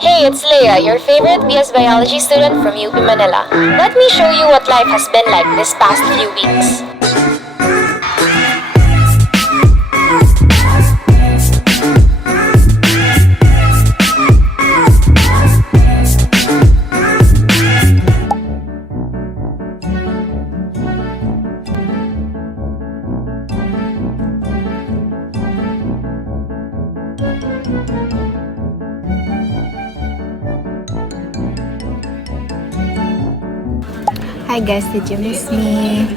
Hey, it's Leia, your favorite BS Biology student from UP Manila. Let me show you what life has been like this past few weeks. Hi guys, did you miss me?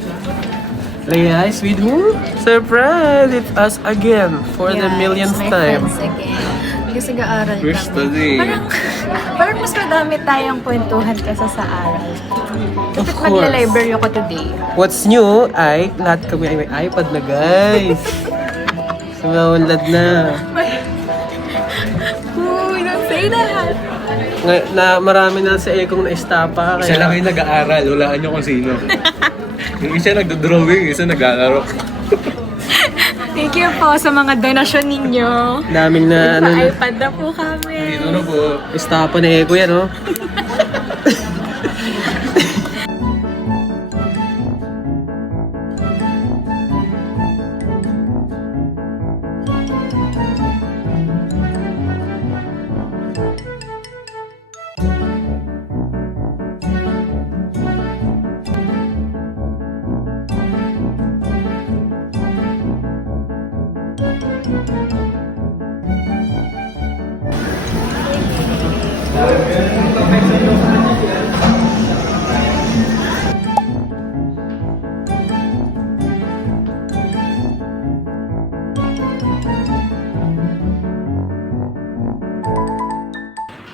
Leia is with who? Surprise! It's us again for the millionth it's my time. friends again. Kasi nag-aaral We're kami. studying. Parang mas madami tayong kwentuhan kaysa sa aral. Of Dapat course. magla-library ako today. What's new ay lahat kami ay may iPad na guys. Sumawalad na. Uy, don't say that! Na marami na sa ekong na-estapa. Isa lang yung nag-aaral, walaan nyo kung sino. Yung isa nagdo-drawing, isa nag-aalaro. Thank you po sa mga donasyon ninyo. Daming na Pa-iPad na po kami. Dito na po. estapa na eko yan, oh.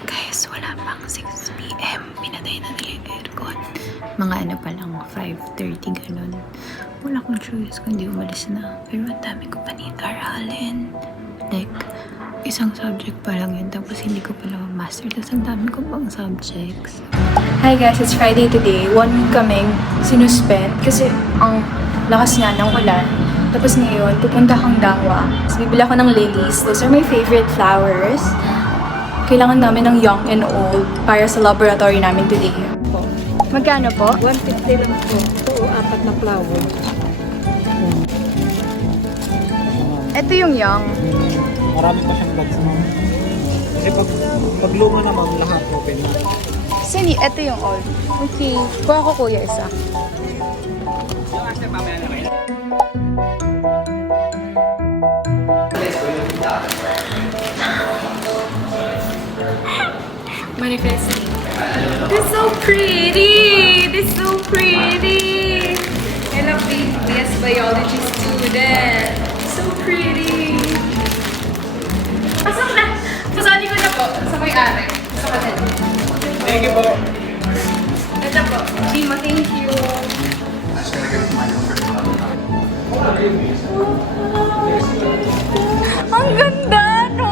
Guys, wala pang 6 p.m. Pinatay na nila yung aircon. Mga ano pa lang, 5:30 ganun. Wala akong choice kundi umalis na. Pero ang dami ko pa niyang aralin. Like, isang subject pa lang yun. Tapos hindi ko pa lang master. Tapos ang dami ko pang subjects. Hi guys, it's Friday today. 1 week kaming sinuspend kasi ang lakas nga ng ulan. Tapos ngayon, pupunta akong Dangwa. Tapos bibili ako ng lilies. Those are my favorite flowers. Kailangan namin ng young and old para sa laboratory namin today. Magkano po? 150 lang po. Oo, 4 na flower. Ito yung young. Marami pa siyang bags na. Kasi pag luma naman, lahat open na. Sini, ito yung old. Okay. Kuha ko kuya isa. Manifesting. This is so pretty! This is so pretty! I love the BS Biology student. So pretty! Pasok na! Pasali ko na po sa may-ari. Sa kanila. Thank you po. Ito po. Chima, thank you. Ang ganda, no?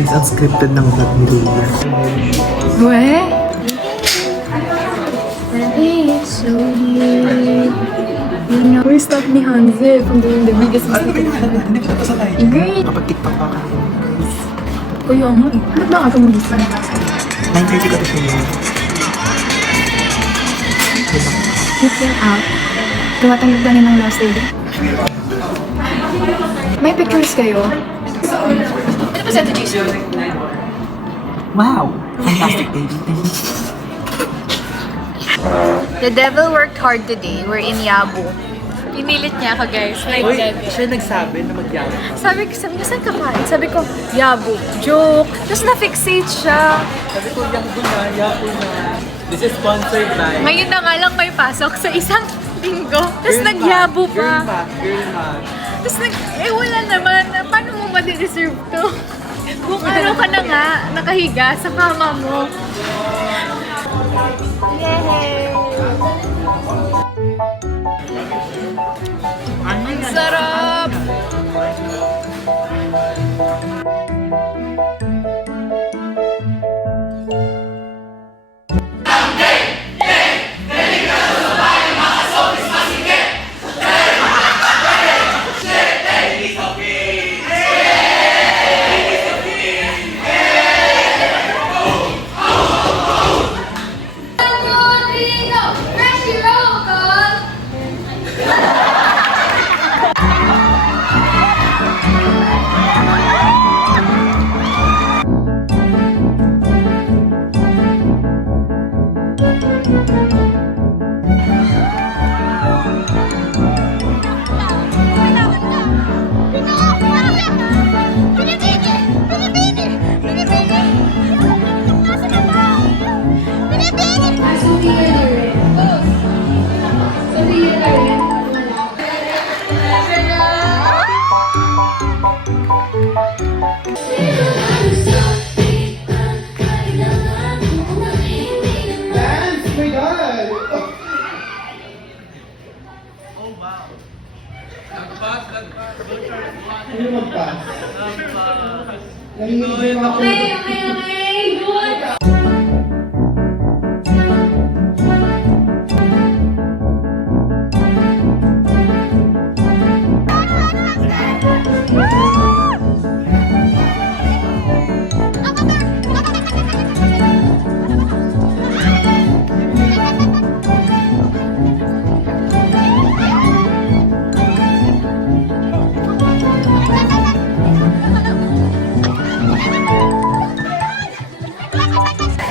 It's unscripted ng vlog ni Leia. Weh? It's so weird. You know, we stopped ni Hanze from doing the biggest mistake. Hindi siya pasakay. Great! Kapag TikTok pa ka. Kuya nga eh. Ba't ba ka gumising? 9:30 ka ito yun. Looking out. Tumatanggal na ng last day. May pictures kayo? Ano ba sa ito, Jason? Wow! Fantastic day. The devil worked hard today. We're in Yabu. Pinilit niya ako, guys. Like, Uy, siya nagsabi na magyari. sabi ko, saan ka pa? Sabi ko, Yabu. Joke. Tapos na-fixate siya. Sabi ko, yapo na, yapo na. This is sponsored by... Ngayon na nga lang may pasok sa isang linggo. Tapos Girl nagyabo math, pa. Girl math. Tapos wala naman. Paano mo madi-deserve to? Kung ano ka na nga, nakahiga sa kama mo. Yay! Ang sarap!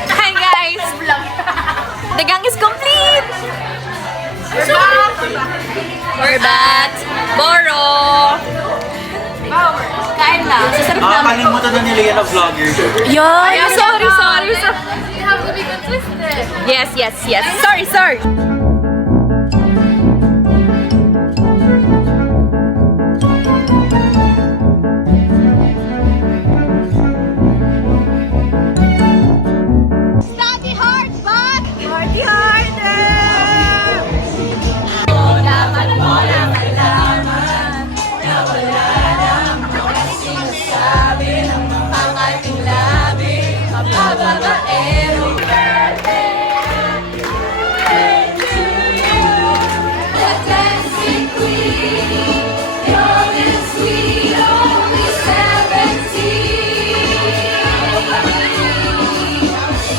Hi guys! The gang is complete! We're back! Boro! Kain na. Sasarap naman. Kalimutan na nila yan na vlogger. Sorry. You have to be consistent. Yes. Sorry. Study hard, but party harder!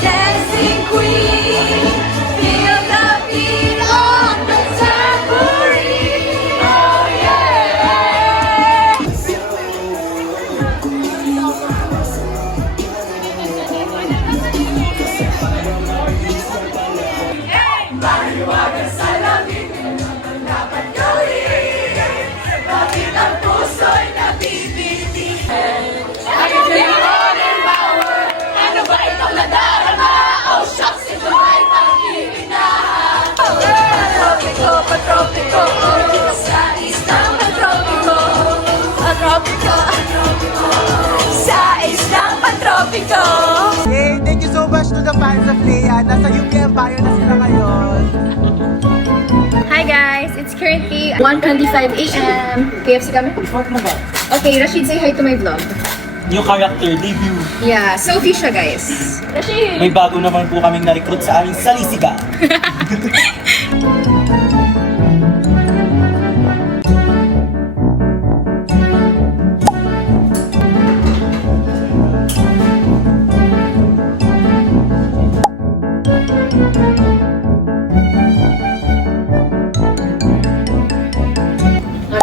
Dancing queen, feel the beat of the tambourine. Oh yeah. Baliwagan sa langit, dapat gawin. Bakit ang puso'y nabibiti? Ano ba itong nadarama? Oh shucks, ito ay pag-ibinahan. Patropiko, sa islang patropiko. Sa islang patropiko. Hey, thank you so much to the fans of Leia. Nasa UPM Bio na sila ngayon. Hi guys! It's currently 1:25 a.m. KFC kami? Okay, Rashid, say hi to my vlog. New character debut. Yeah, Sophie siya guys. Rashid! May bago naman po kaming na-recruit sa aming salisiga.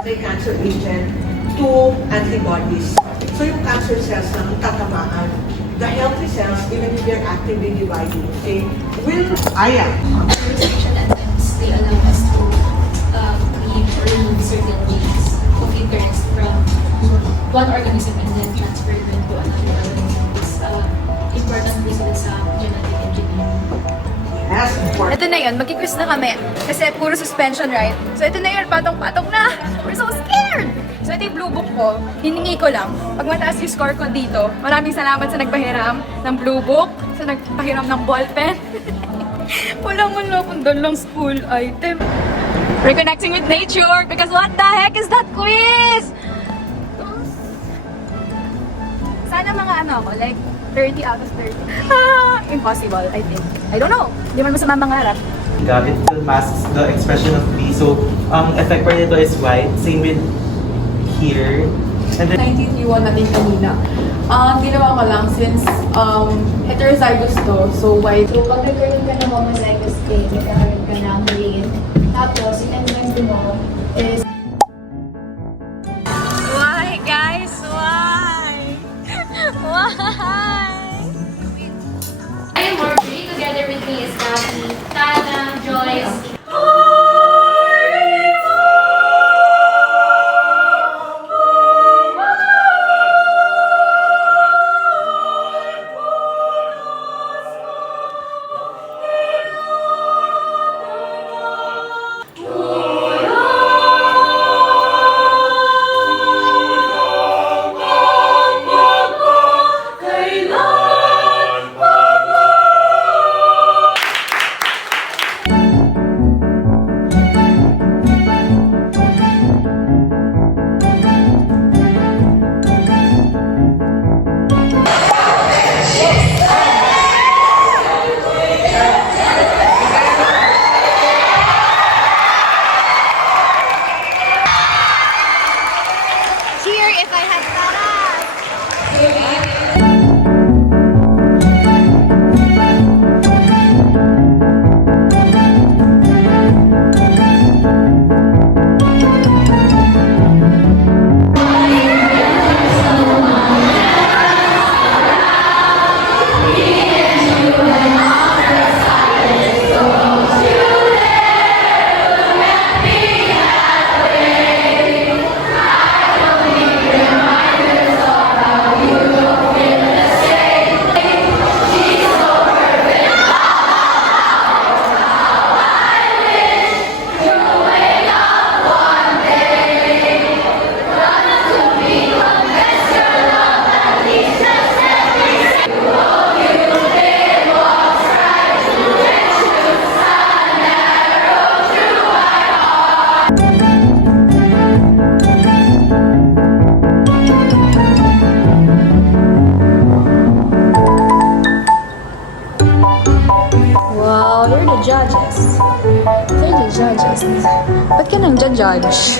Anti-cancer agent, 2 antibodies. So yung cancer cells na tatamaan, the healthy cells, even if they're actively dividing, okay, will... Aya. Restriction attempts, they allow us to create or remove certain genes of interest from one organism and then transfer them to another organism. It's important reason sa genetic engineering. Yes, important. Ito na yun, magkiquiz na kami. Kasi puro suspension, right? So ito na yun, patong-patong na. We're so scared! So ito yung blue book ko, hiningi ko lang. Pag mataas yung score ko dito, maraming salamat sa nagpahiram ng blue book, sa nagpahiram ng ballpen. Wala man lang akong dalang school item. Reconnecting with nature because what the heck is that quiz? Sana mga ano ako, like 30 out of 30. Impossible, I think. I don't know. Hindi man masama mangarap. It still masks the expression of B. So, effect pa nito is white. Same with here. And then, 1931 natin kanina. Ang ginawa ko lang since heterozygous to, so white. So, pag nagkaroon ka ng homozygous state, nagkakaroon ka ng ring. Tapos, yung enzymes mo is... Why, guys? Why? Why? I am Marjorie. Together with me is Kathy, Tana, Joyce, Here, if I had taras! Wow, you're the judges. They're the judges. Ba't ka nang judge?